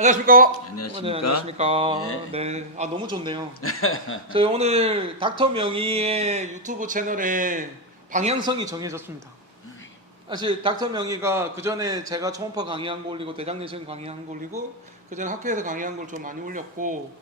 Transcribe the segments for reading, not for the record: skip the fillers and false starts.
안녕하십니까? 안녕하십니까? 네, 안녕하십니까? 예. 네, 너무 좋네요. 저희 오늘 닥터 명희의 유튜브 채널에 방향성이 정해졌습니다. 사실 닥터 명희가 그 전에 제가 초음파 강의한 거 올리고 대장내시경 강의한 거 올리고 그 전에 학교에서 강의한 걸 좀 많이 올렸고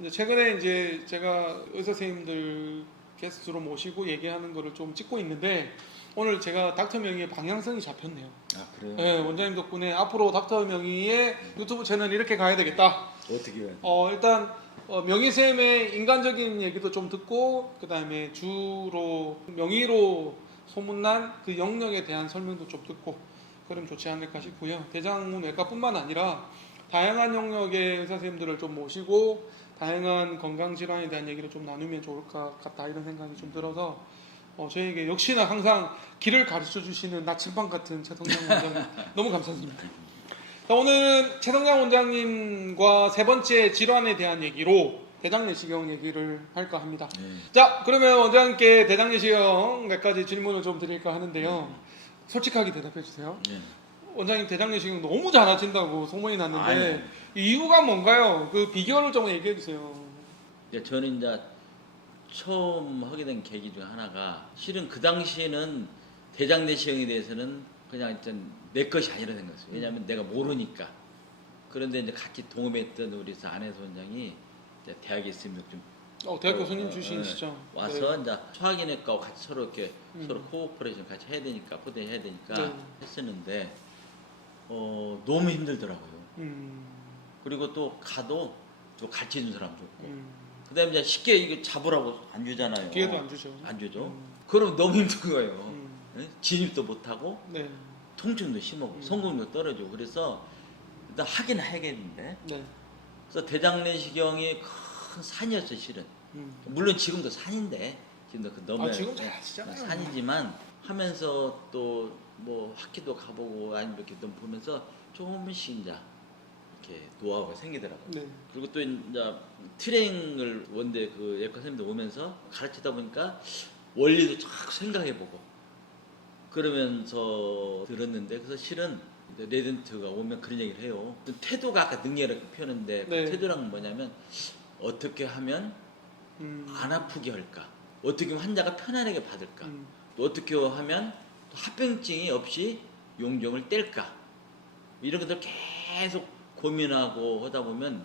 이제 최근에 이제 제가 의사 선생님들 게스트로 모시고 얘기하는 거를 좀 찍고 있는데 오늘 제가 닥터 명희의 방향성이 잡혔네요. 아 그래요? 네, 원장님 덕분에 앞으로 닥터 명희의 유튜브 채널 이렇게 가야 되겠다. 어떻게 해요? 일단 명희쌤의 인간적인 얘기도 좀 듣고 그 다음에 주로 명의로 소문난 그 영역에 대한 설명도 좀 듣고 그럼 좋지 않을까 싶고요. 대장내과뿐만 아니라 다양한 영역의 의사 선생님들을 좀 모시고 다양한 건강 질환에 대한 얘기를 좀 나누면 좋을 것 같다 이런 생각이 좀 들어서 저에게 역시나 항상 길을 가르쳐 주시는 나침반 같은 최성장 원장님 너무 감사드립니다. 자, 오늘은 최성장 원장님과 세 번째 질환에 대한 얘기로 대장내시경 얘기를 할까 합니다. 네. 자, 그러면 원장님께 대장내시경 몇 가지 질문을 좀 드릴까 하는데요. 솔직하게 대답해 주세요. 네. 원장님 대장내시경 너무 잘하신다고 소문이 났는데 아니. 이유가 뭔가요? 그 비결을 좀 얘기해 주세요. 저는 이제 처음 하게 된 계기 중 하나가 실은 그 당시에는 대장내시경에 대해서는 그냥 일단 내 것이 아니라 생각했어요. 왜냐하면 내가 모르니까. 그런데 이제 같이 동업했던 우리 안혜서 원장이 이제 대학에 있으면 좀 대학 교수님 출신이시죠? 와서 네. 이제 소화기내과하고 같이 서로 이렇게 서로 음. 코오퍼레이션 같이 해야 되니까 포대해야 되니까 네. 했었는데 너무 힘들더라고요. 음. 그리고 또 가도 또 같이 해준 사람 좋고 음. 그다음에 이제 쉽게 이거 잡으라고 안 주잖아요. 기회도 안 주죠. 안 주죠. 음. 그럼 너무 힘든 거예요. 음. 네? 진입도 못 하고 네. 통증도 심하고 성공도 떨어지고 그래서 일단 하긴 해야겠는데 네. 그래서 대장내시경이 큰 산이었어요 실은. 물론 지금도 산인데 지금도 그 너무 지금 잘 하시잖아요. 산이지만 하면서 또 뭐 학기도 가보고 아니면 이렇게 좀 보면서 조금씩 이제 이렇게 노하우가 생기더라고요. 네. 그리고 또 이제 트레이닝을 원대 그 예과 선생님들 오면서 가르치다 보니까 원리도 쫙 생각해보고 그러면서 들었는데 그래서 실은 레전트가 오면 그런 얘기를 해요. 태도가 아까 능력이라고 표현했는데 네. 그 태도란 뭐냐면 어떻게 하면 안 아프게 할까? 어떻게 하면 환자가 편안하게 받을까? 또 어떻게 하면 또 합병증이 없이 용종을 뗄까? 이런 것들 계속 고민하고 하다 보면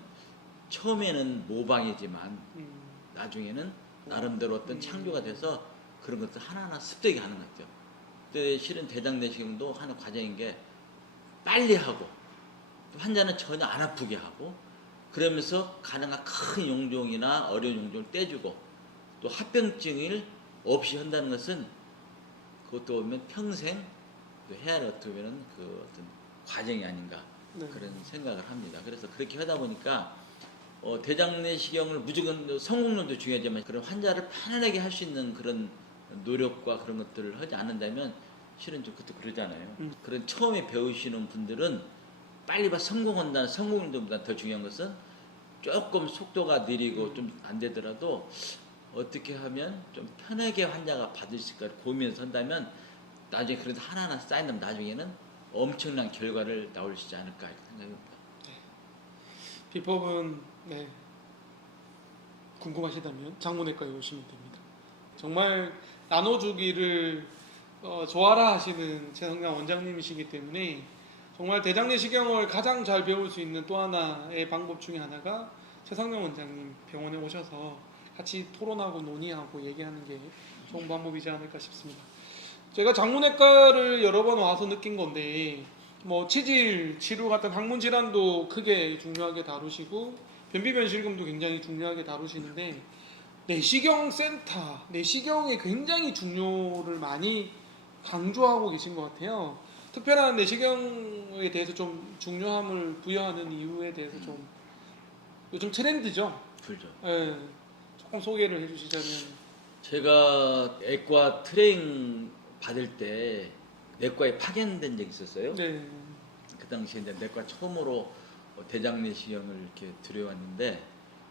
처음에는 모방이지만 나중에는 나름대로 어떤 창조가 돼서 그런 것들 하나하나 습득이 가는 것 같아요. 근데 실은 대장내시경도 하는 과정인 게 빨리 하고 또 환자는 전혀 안 아프게 하고 그러면서 가능한 큰 용종이나 어려운 용종을 떼주고 또 합병증을 없이 한다는 것은 그것도 보면 평생 해야 할 어떻게 보면 그 어떤 과정이 아닌가 네. 그런 생각을 합니다. 그래서 그렇게 하다 보니까 대장내시경을 무조건 성공률도 중요하지만 그런 환자를 편안하게 할 수 있는 그런 노력과 그런 것들을 하지 않는다면 실은 좀 그것도 그러잖아요. 그런 처음에 배우시는 분들은 빨리 성공한다는 성공률보다 더 중요한 것은 조금 속도가 느리고 좀 안 되더라도 어떻게 하면 좀 편하게 환자가 받을 수 있을까 고민해서 한다면 나중에 그래도 하나하나 쌓인다면 나중에는 엄청난 결과를 나올 수 있지 않을까 이렇게 생각합니다. 비법은 궁금하시다면 장문외과에 오시면 됩니다. 정말 나눠주기를 좋아라 하시는 최성장 원장님이시기 때문에 정말 대장내시경을 가장 잘 배울 수 있는 또 하나의 방법 중에 하나가 최성장 원장님 병원에 오셔서 같이 토론하고 논의하고 얘기하는 게 좋은 방법이지 않을까 싶습니다. 제가 장문외과를 여러 번 와서 느낀 건데 뭐 치질, 치료 같은 항문 질환도 크게 중요하게 다루시고 변비변실금도 굉장히 중요하게 다루시는데 내시경 센터, 내시경이 굉장히 중요를 많이 강조하고 계신 것 같아요. 특별한 내시경에 대해서 좀 중요함을 부여하는 이유에 대해서 좀 요즘 트렌드죠. 그렇죠. 네, 조금 소개를 해주시자면. 제가 내과 트레이닝 받을 때 내과에 파견된 적이 있었어요. 네. 그 당시에 이제 내과 처음으로 대장내시경을 이렇게 들여왔는데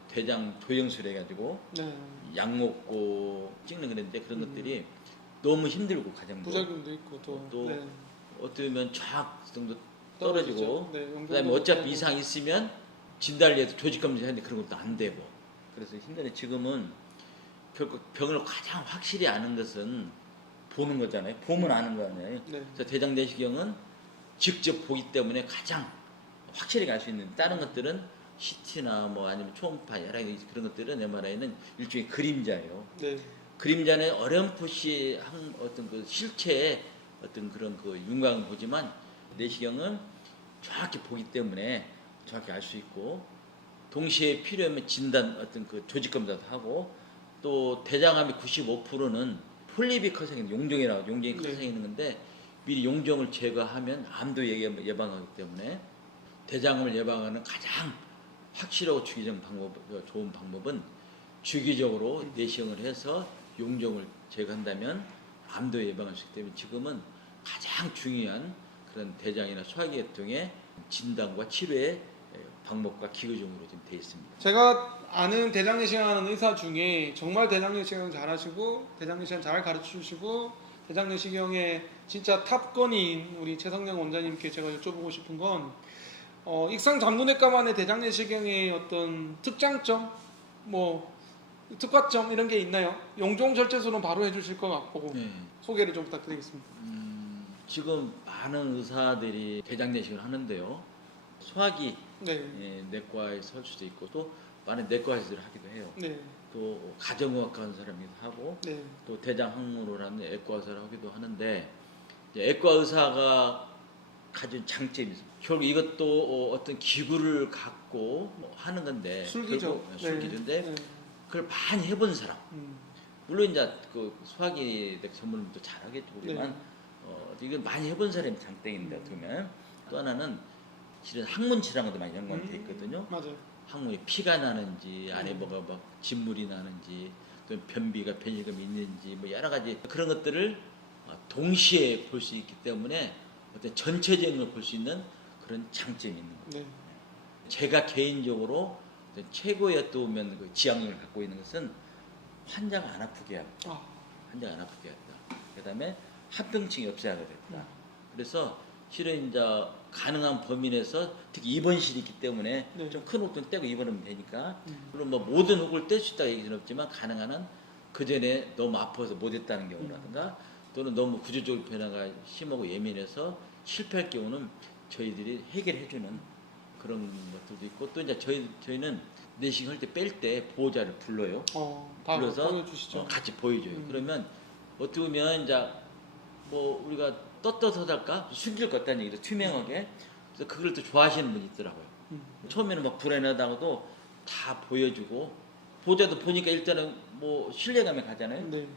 대장 조영술 해가지고 네. 약 먹고 찍는 그랬는데 그런 것들이 너무 힘들고 과정도 부작용도 있고 또. 또 네. 어떻게 보면 쫙 정도 떨어지고 네, 그다음에 어차피 이상 있으면 진단리에서 조직 검사하는데 그런 것도 안 되고 그래서 힘드네. 지금은 결국 병을 가장 확실히 아는 것은 보는 거잖아요. 보면 아는 거 아니에요. 네. 그래서 대장 내시경은 직접 보기 때문에 가장 확실히 알 수 있는 다른 것들은 CT나 뭐 아니면 초음파 여러 가지 그런 것들은 MRI는 일종의 그림자예요. 네. 그림자는 어렴풋이 한 어떤 그 실체의 어떤 그런 그 윤곽을 보지만 내시경은 정확히 보기 때문에 정확히 알 수 있고 동시에 필요하면 진단 어떤 그 조직 검사도 하고 또 대장암의 95%는 폴립이 커서 있는 용종이라고 용종이 커서 네. 있는 건데 미리 용종을 제거하면 암도 예방하기 때문에 대장암을 예방하는 가장 확실하고 주기적 방법 좋은 방법은 주기적으로 내시경을 해서 용종을 제거한다면 암도 예방할 수 있기 때문에 지금은 가장 중요한 그런 대장이나 소화기계통의 진단과 치료의 방법과 기구종으로 지금 되어 있습니다. 제가 아는 대장 내시경 하는 의사 중에 정말 대장 내시경 잘하시고 대장 내시경 잘 가르쳐 주시고 대장 내시경의 진짜 탑건인 우리 최성령 원장님께 제가 여쭤보고 싶은 건 익상 장문외과만의 대장 내시경의 어떤 특장점, 뭐 특화점 이런 게 있나요? 용종 절제술은 바로 해주실 것 같고 네. 소개를 좀 부탁드리겠습니다. 지금 많은 의사들이 대장 내시경을 하는데요. 소화기 네. 내과에서 할 수도 있고 또 많은 내과에서 하기도 해요. 네. 또 가정의학과 하는 사람이기도 하고 네. 또 대장 항문으로라는 애과 의사를 하기도 하는데 이제 애과 의사가 가진 장점이 있습니다. 결국 이것도 어떤 기구를 갖고 하는 건데 술기죠. 결국 술기인데 네. 그걸 많이 해본 사람 물론 이제 그 소화기 전문도 잘하겠지만 네. 이건 많이 해본 사람이 장땡인데 어떻게 보면 또 하나는 실은 항문 질환과도 많이 연관돼 있거든요. 맞아요. 항문에 피가 나는지 안에 뭐가 막 진물이 나는지 또 변비가 변이감이 있는지 뭐 여러 가지 그런 것들을 동시에 볼 수 있기 때문에 어떤 전체적인 걸 볼 수 있는 그런 장점이 있는 거예요. 네. 제가 개인적으로 어떤 최고의 어떤 보면 그 지향력을 갖고 있는 것은 환자가 안 아프게 하겠다. 환자가 안 아프게 하겠다. 그다음에 합병증이 없애야 되겠다. 그래서 실은 이제 가능한 범위 내에서 특히 입원실이 있기 때문에 네. 좀 큰 혹은 떼고 입원하면 되니까 물론 뭐 모든 혹을 뗄 수 있다고 얘기는 없지만 가능한 한 그 전에 너무 아파서 못했다는 경우라든가 또는 너무 구조적으로 변화가 심하고 예민해서 실패할 경우는 저희들이 해결해주는 그런 것들도 있고 또 이제 저희는 내시경 할 때 뺄 때 보호자를 불러요. 다 불러서 보여주시죠. 같이 보여줘요. 그러면 어떻게 보면 이제 뭐 우리가 떳떳하달까 숨길 것 같다는 얘기죠. 투명하게. 그래서 그걸 또 좋아하시는 분이 있더라고요. 처음에는 막 불안하다고도 다 보여주고 보호자도 보니까 일단은 뭐 신뢰감에 가잖아요. 네.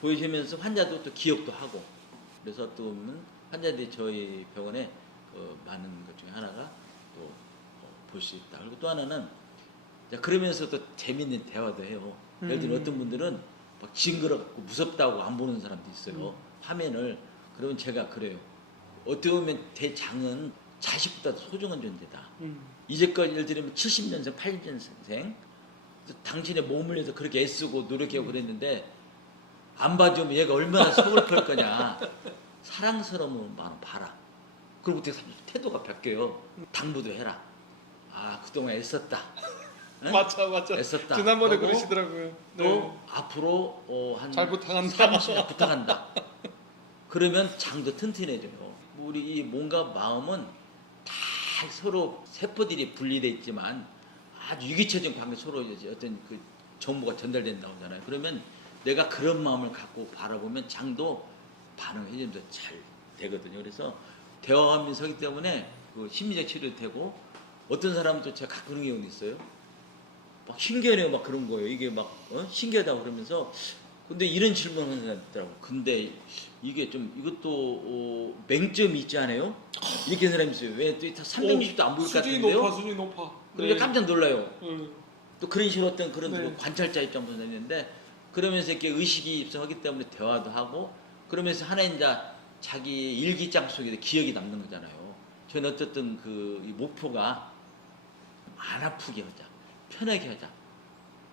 보여주면서 환자도 또 기억도 하고 그래서 또 보면 환자들이 저희 병원에 많은 것 중에 하나가 또 볼 수 있다. 그리고 또 하나는 그러면서 또 재밌는 대화도 해요. 예를 들어 어떤 분들은 막 징그럽고 무섭다고 안 보는 사람도 있어요. 화면을. 그러면 제가 그래요. 어떻게 보면 대장은 자식보다 소중한 존재다. 이제껏 예를 들면 70년생, 80년생 당신의 몸을 위해서 그렇게 애쓰고 노력하고 그랬는데 안 봐주면 얘가 얼마나 속을 펄 거냐. 사랑스러운 마음 봐라. 그리고 어떻게 태도가 바뀌어요. 당부도 해라. 그동안 애썼다. 응? 맞아. 애썼다. 지난번에 하고 그러시더라고요. 또 네. 앞으로 잘 부탁한다. 30년 부탁한다. 그러면 장도 튼튼해져요. 우리 이 몸과 마음은 다 서로 세포들이 분리돼 있지만 아주 유기체적 관계 서로 어떤 그 정보가 전달된다고 하잖아요. 그러면 내가 그런 마음을 갖고 바라보면 장도 반응해주면서 잘 되거든요. 그래서 대화하면서 하기 때문에 그 심리적 치료도 되고 어떤 사람은 또 제가 가끔 그런 경우도 있어요. 막 신기하네요. 막 그런 거예요. 이게 막 신기하다고 그러면서 근데 이런 질문 하는 사람 있더라고. 근데 이게 좀 이것도 맹점이 있지 않아요? 이렇게 하는 사람이 있어요. 왜 또 360도 안 보일 것 같은데요? 수준이 높아. 그러니까 깜짝 놀라요. 네. 또 그런 식으로 어떤 그런 네. 관찰자 입장에서 있는데 그러면서 이렇게 의식이 입성하기 때문에 대화도 하고 그러면서 하나의 이제 자기 일기장 속에 기억이 남는 거잖아요. 저는 어쨌든 이 목표가 안 아프게 하자, 편하게 하자.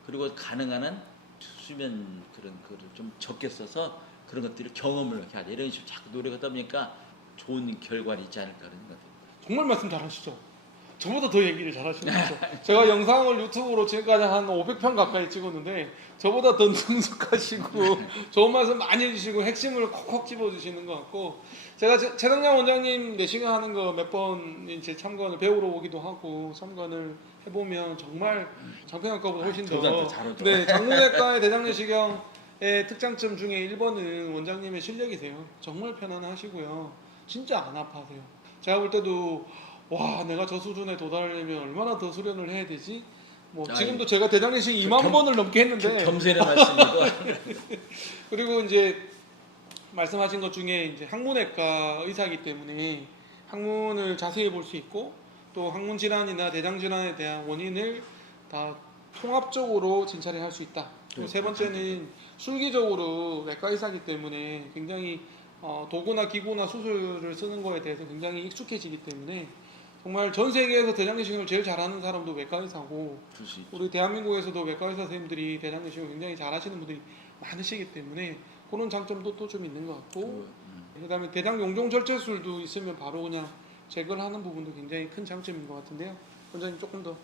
그리고 가능한 한 수면 그런 거를 좀 적게 써서 그런 것들을 경험을 이렇게 하자. 이런 식으로 자꾸 노력하다 보니까 좋은 결과가 있지 않을까 그런 생각이 듭니다. 정말 말씀 잘하시죠. 저보다 더 얘기를 잘하시는 거죠. 제가 영상을 유튜브로 지금까지 한 500편 가까이 찍었는데 저보다 더 능숙하시고 좋은 말씀 많이 해주시고 핵심을 콕콕 집어주시는 것 같고, 제가 최성량 원장님 내시경 하는 거 몇 번 이제 참관을 배우러 오기도 하고 참관을 해보면 정말 장편외과보다 훨씬 저보다 더 잘하죠. 네, 장문외과의 대장내시경의 특장점 중에 1번은 원장님의 실력이세요. 정말 편안하시고요. 진짜 안 아파하세요. 제가 볼 때도 와, 내가 저 수준에 도달하려면 얼마나 더 수련을 해야 되지? 뭐 아이, 지금도 제가 대장내시경 2만 번을 넘게 했는데, 겸손의 말씀이고. 그리고 이제 말씀하신 것 중에 이제 항문외과 의사이기 때문에 항문을 자세히 볼 수 있고 또 항문 질환이나 대장 질환에 대한 원인을 다 통합적으로 진찰을 할 수 있다. 그리고 세 번째는 술기적으로 외과 의사이기 때문에 굉장히 도구나 기구나 수술을 쓰는 거에 대해서 굉장히 익숙해지기 때문에 정말 전 세계에서 대장내시경을 제일 잘하는 사람도 외과 의사고, 우리 대한민국에서도 외과 의사 선생님들이 대장내시경을 굉장히 잘하시는 분들이 많으시기 때문에 그런 장점도 또 좀 있는 것 같고, 그다음에 대장 용종 절제술도 있으면 바로 그냥 제거를 하는 부분도 굉장히 큰 장점인 것 같은데요. 원장님 조금 더